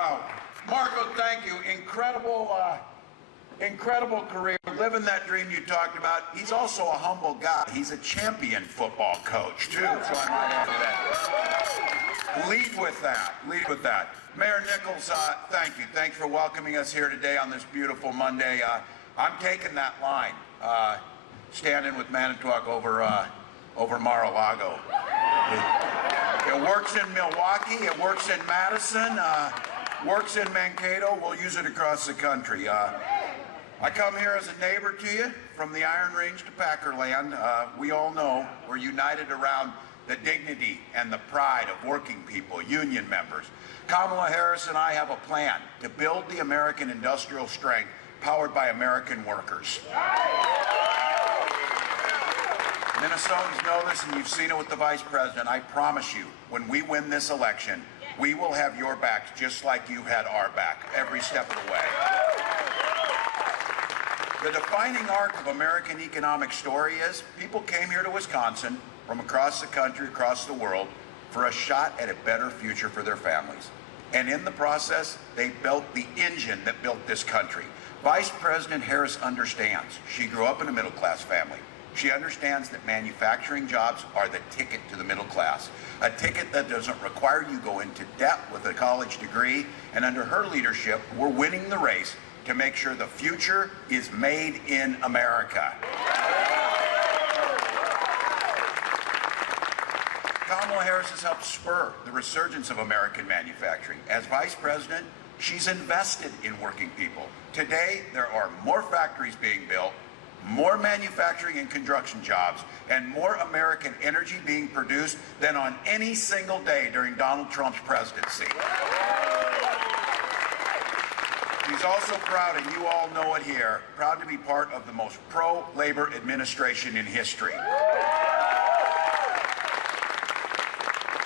Wow. Marco, thank you. Incredible career, living that dream you talked about. He's also a humble guy. He's a champion football coach, too, so I might add that. Lead with that. Mayor Nichols, thank you. Thanks for welcoming us here today on this beautiful Monday. I'm taking that line, standing with Manitowoc over Mar-a-Lago. It works in Milwaukee, it works in Madison, works in Mankato. We'll use it across the country. I come here as a neighbor to you, from the Iron Range to Packerland. We all know we're united around the dignity and the pride of working people, union members. Kamala Harris and I have a plan to build the American industrial strength powered by American workers. Minnesotans know this, and you've seen it with the Vice President. I promise you, when we win this election, we will have your backs just like you've had our back every step of the way. The defining arc of American economic story is people came here to Wisconsin from across the country, across the world, for a shot at a better future for their families. And in the process, they built the engine that built this country. Vice President Harris understands. She grew up in a middle-class family. She understands that manufacturing jobs are the ticket to the middle class, a ticket that doesn't require you go into debt with a college degree. And under her leadership, we're winning the race to make sure the future is made in America. Kamala Harris has helped spur the resurgence of American manufacturing. As Vice President, she's invested in working people. Today, there are more factories being built, more manufacturing and construction jobs, and more American energy being produced than on any single day during Donald Trump's presidency. She's also proud, and you all know it here, proud to be part of the most pro-labor administration in history.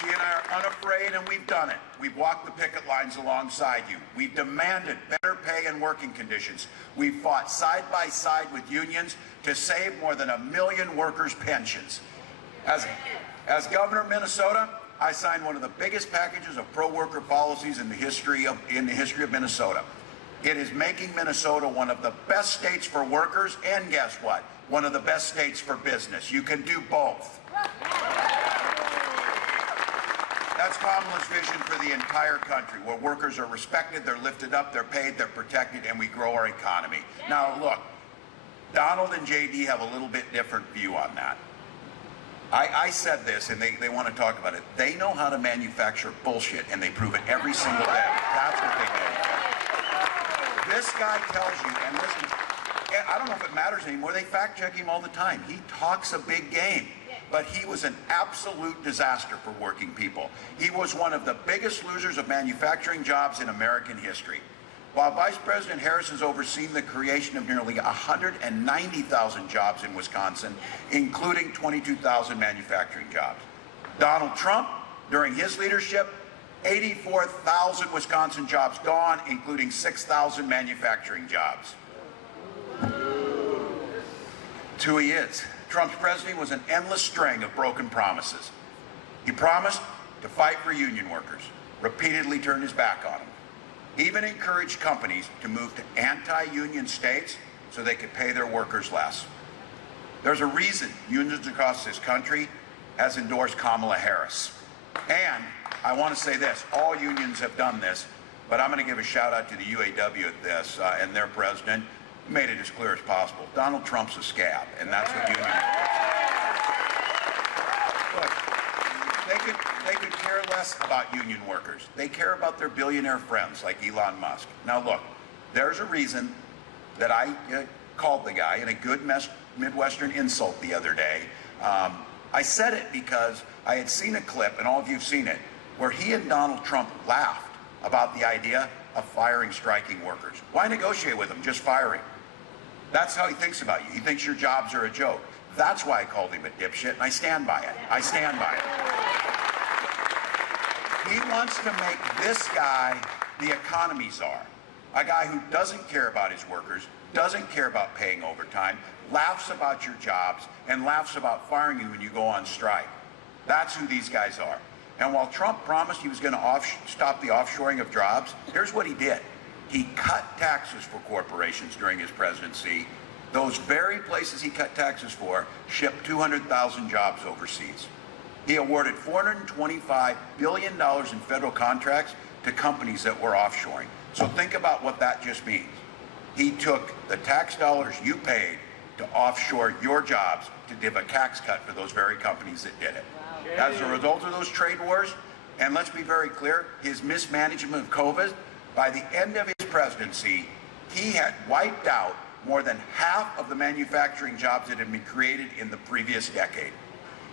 She and I are unafraid, and we've done it. We've walked the picket lines alongside you. We've demanded better pay and working conditions. We've fought side by side with unions to save more than 1 million workers' pensions. As governor of Minnesota, I signed one of the biggest packages of pro-worker policies in the history of Minnesota. It is making Minnesota one of the best states for workers, and guess what? One of the best states for business. You can do both. That's Kamala's vision for the entire country, where workers are respected, they're lifted up, they're paid, they're protected, and we grow our economy. Now, look, Donald and JD have a little bit different view on that. I said this, and they want to talk about it. They know how to manufacture bullshit, and they prove it every single day. That's what they do. This guy tells you, and listen, I don't know if it matters anymore, they fact check him all the time. He talks a big game, but he was an absolute disaster for working people. He was one of the biggest losers of manufacturing jobs in American history. While Vice President Harris has overseen the creation of nearly 190,000 jobs in Wisconsin, including 22,000 manufacturing jobs. Donald Trump, during his leadership, 84,000 Wisconsin jobs gone, including 6,000 manufacturing jobs. It's who he is. Trump's presidency was an endless string of broken promises. He promised to fight for union workers, repeatedly turned his back on them, even encouraged companies to move to anti-union states so they could pay their workers less. There's a reason unions across this country has endorsed Kamala Harris. And I want to say this, all unions have done this, but I'm going to give a shout out to the UAW at this and their president made it as clear as possible. Donald Trump's a scab, and that's what unions do. Look, they could care less about union workers. They care about their billionaire friends like Elon Musk. Now look, there's a reason that I called the guy in a good Midwestern insult the other day. I said it because I had seen a clip, and all of you have seen it, where he and Donald Trump laughed about the idea of firing striking workers. Why negotiate with him? Just fire him. That's how he thinks about you. He thinks your jobs are a joke. That's why I called him a dipshit, and I stand by it. I stand by it. He wants to make this guy the economy czar, a guy who doesn't care about his workers, doesn't care about paying overtime, laughs about your jobs, and laughs about firing you when you go on strike. That's who these guys are. And while Trump promised he was going to stop the offshoring of jobs, here's what he did. He cut taxes for corporations during his presidency. Those very places he cut taxes for shipped 200,000 jobs overseas. He awarded $425 billion in federal contracts to companies that were offshoring. So think about what that just means. He took the tax dollars you paid to offshore your jobs to give a tax cut for those very companies that did it. Wow. As a result of those trade wars, and let's be very clear, his mismanagement of COVID, by the end of his presidency, he had wiped out more than half of the manufacturing jobs that had been created in the previous decade.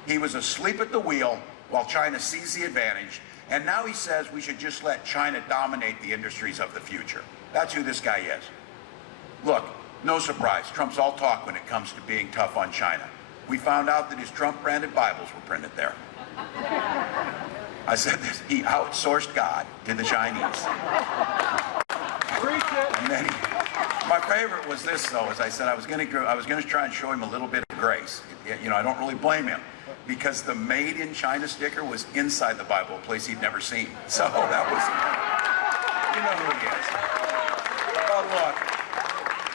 He was asleep at the wheel while China seized the advantage, and now he says we should just let China dominate the industries of the future. That's who this guy is. Look, no surprise, Trump's all talk when it comes to being tough on China. We found out that his Trump-branded Bibles were printed there. I said this, he outsourced God to the Chinese. And then my favorite was this, though, as I said, I was going to try and show him a little bit of grace. You know, I don't really blame him, because the Made in China sticker was inside the Bible, a place he'd never seen. So that was, you know who he is. But look,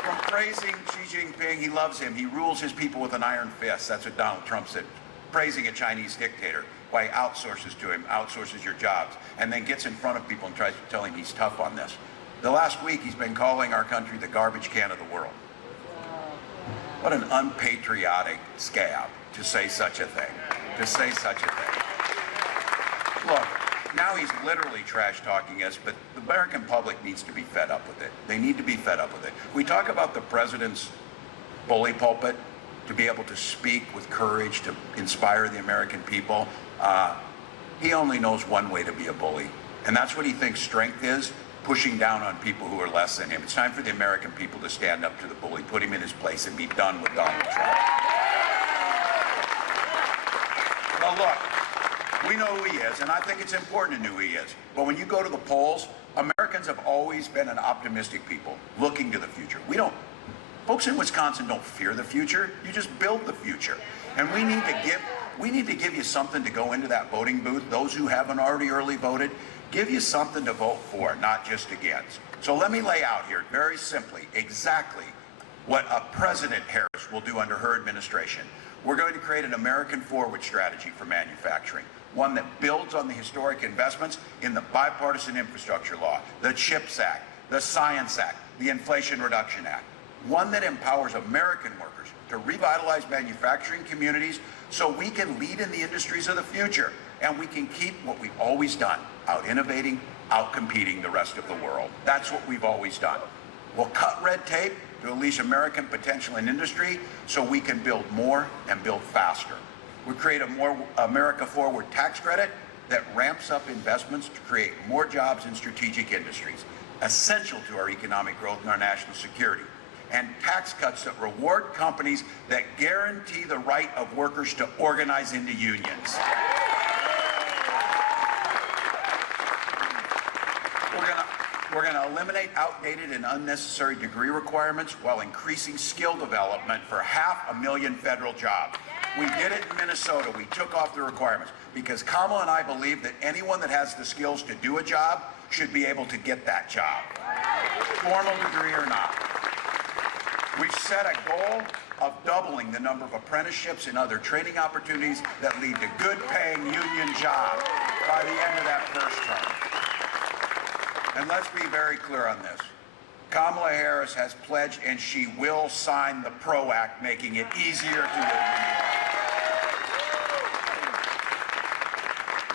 from praising Xi Jinping, he loves him. He rules his people with an iron fist. That's what Donald Trump said. Praising a Chinese dictator, why he outsources to him, outsources your jobs, and then gets in front of people and tries to tell him he's tough on this. The last week, he's been calling our country the garbage can of the world. What an unpatriotic scab to say such a thing, to say such a thing. Look, now he's literally trash-talking us, but the American public needs to be fed up with it. They need to be fed up with it. We talk about the president's bully pulpit, to be able to speak with courage, to inspire the American people. He only knows one way to be a bully, and that's what he thinks strength is, pushing down on people who are less than him. It's time for the American people to stand up to the bully, put him in his place, and be done with Donald Trump. Well, look, we know who he is, and I think it's important to know who he is. But when you go to the polls, Americans have always been an optimistic people, looking to the future. Folks in Wisconsin don't fear the future. You just build the future. And we need to give you something to go into that voting booth. Those who haven't already early voted, give you something to vote for, not just against. So let me lay out here very simply exactly what a President Harris will do under her administration. We're going to create an American forward strategy for manufacturing, one that builds on the historic investments in the bipartisan infrastructure law, the CHIPS Act, the Science Act, the Inflation Reduction Act, one that empowers American workers to revitalize manufacturing communities so we can lead in the industries of the future, and we can keep what we've always done, out-innovating, out-competing the rest of the world. That's what we've always done. We'll cut red tape to unleash American potential in industry so we can build more and build faster. We'll create a more America Forward tax credit that ramps up investments to create more jobs in strategic industries, essential to our economic growth and our national security, and tax cuts that reward companies that guarantee the right of workers to organize into unions. We're going to eliminate outdated and unnecessary degree requirements while increasing skill development for 500,000 federal jobs. We did it in Minnesota. We took off the requirements because Kamala and I believe that anyone that has the skills to do a job should be able to get that job, formal degree or not. We've set a goal of doubling the number of apprenticeships and other training opportunities that lead to good-paying union jobs by the end of that first term. And let's be very clear on this. Kamala Harris has pledged, and she will sign the PRO Act, making it easier to unionize.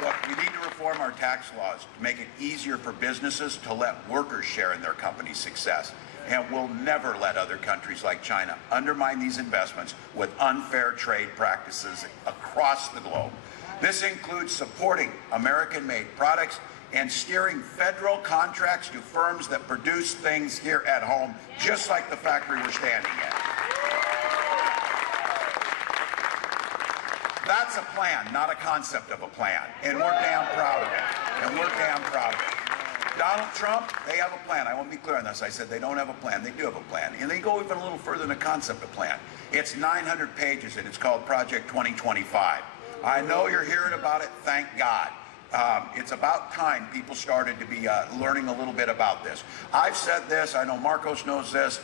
Look, we need to reform our tax laws to make it easier for businesses to let workers share in their company's success. And we'll never let other countries like China undermine these investments with unfair trade practices across the globe. This includes supporting American-made products and steering federal contracts to firms that produce things here at home, just like the factory we're standing in. That's a plan, not a concept of a plan. And we're damn proud of it. And we're damn proud of it. Donald Trump, they have a plan. I want to be clear on this. I said they don't have a plan. They do have a plan. And they go even a little further than a concept of plan. It's 900 pages, and it's called Project 2025. I know you're hearing about it. Thank God. It's about time people started to be learning a little bit about this. I've said this, I know Marcos knows this,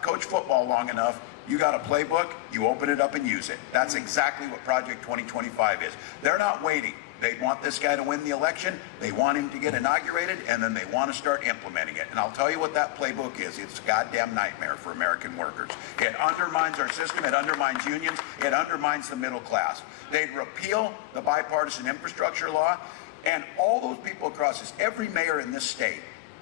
coach football long enough, you got a playbook, you open it up and use it. That's exactly what Project 2025 is. They're not waiting. They want this guy to win the election, they want him to get inaugurated, and then they want to start implementing it. And I'll tell you what that playbook is. It's a goddamn nightmare for American workers. It undermines our system, it undermines unions, it undermines the middle class. They'd repeal the bipartisan infrastructure law, and all those people across this, every mayor in this state,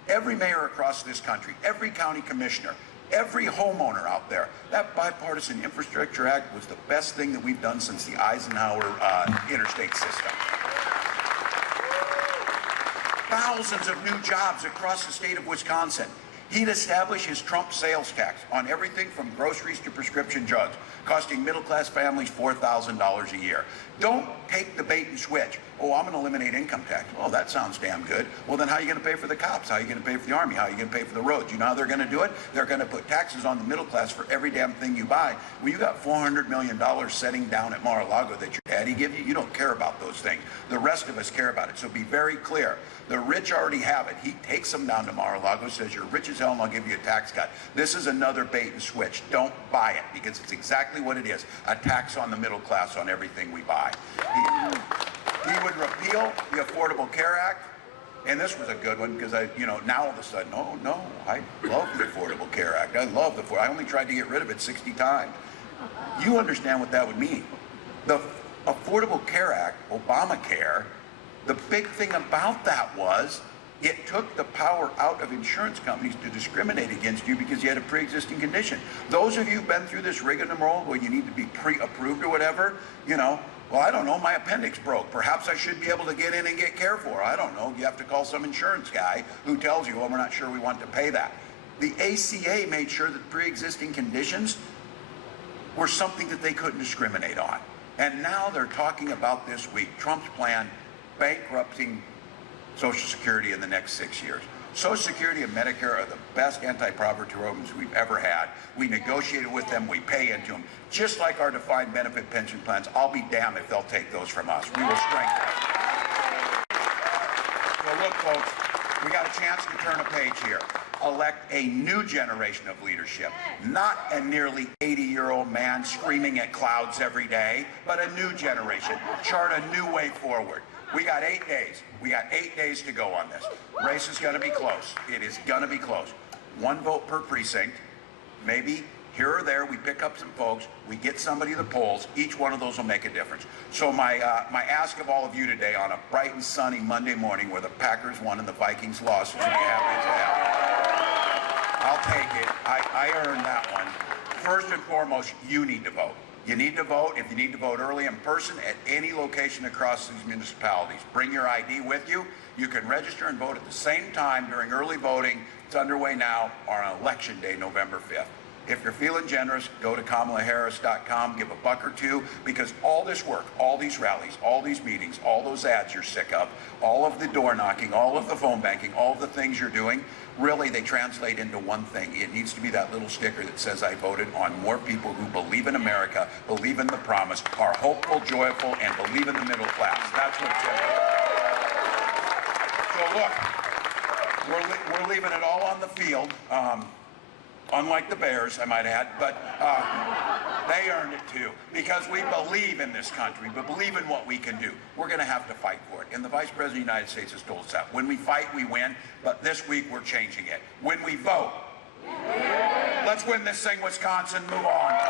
every mayor across this country, every county commissioner, every homeowner out there, that bipartisan infrastructure act was the best thing that we've done since the Eisenhower interstate system. Thousands of new jobs across the state of Wisconsin. He'd establish his Trump sales tax on everything from groceries to prescription drugs, costing middle-class families $4,000 a year. Don't take the bait and switch. Oh, I'm going to eliminate income tax. Oh, that sounds damn good. Well, then how are you going to pay for the cops? How are you going to pay for the Army? How are you going to pay for the roads? You know how they're going to do it? They're going to put taxes on the middle class for every damn thing you buy. Well, you got $400 million sitting down at Mar-a-Lago that your daddy give you. You don't care about those things. The rest of us care about it. So be very clear. The rich already have it. He takes them down to Mar-a-Lago, says, you're rich as hell and I'll give you a tax cut. This is another bait and switch. Don't buy it, because it's exactly what it is, a tax on the middle class on everything we buy. He would repeal the Affordable Care Act, and this was a good one because now all of a sudden, oh no, I love the Affordable Care Act. I love I only tried to get rid of it 60 times. You understand what that would mean. The Affordable Care Act, Obamacare, the big thing about that was it took the power out of insurance companies to discriminate against you because you had a pre-existing condition. Those of you who've been through this rigmarole where you need to be pre-approved or whatever, well, I don't know, my appendix broke. Perhaps I should be able to get in and get care for. I don't know. You have to call some insurance guy who tells you, well, we're not sure we want to pay that. The ACA made sure that pre-existing conditions were something that they couldn't discriminate on. And now they're talking about this week, Trump's plan bankrupting Social Security in the next 6 years. Social Security and Medicare are the best anti-poverty programs we've ever had. We negotiated with them, we pay into them. Just like our defined benefit pension plans, I'll be damned if they'll take those from us. We will strengthen them. So look, folks, we got a chance to turn a page here. Elect a new generation of leadership, not a nearly 80-year-old man screaming at clouds every day, but a new generation. Chart a new way forward. We got 8 days. We got 8 days to go on this. Race is going to be close. It is going to be close. 1 vote per precinct. Maybe here or there we pick up some folks. We get somebody to the polls. Each one of those will make a difference. So my ask of all of you today on a bright and sunny Monday morning where the Packers won and the Vikings lost, should be happy as hell. I'll take it. I earned that one. First and foremost, you need to vote. You need to vote. If you need to vote early in person at any location across these municipalities, bring your ID with you. You can register and vote at the same time during early voting. It's underway now on Election Day, November 5th. If you're feeling generous, go to KamalaHarris.com, give $1 or $2, because all this work, all these rallies, all these meetings, all those ads you're sick of, all of the door knocking, all of the phone banking, all of the things you're doing, really they translate into one thing. It needs to be that little sticker that says I voted on more people who believe in America, believe in the promise, are hopeful, joyful, and believe in the middle class. That's what it says. So look, we're leaving it all on the field. Unlike the Bears, I might add, but they earned it too, because we believe in this country, we believe in what we can do. We're going to have to fight for it, and the Vice President of the United States has told us that. When we fight, we win, but this week we're changing it. When we vote, let's win this thing, Wisconsin, move on.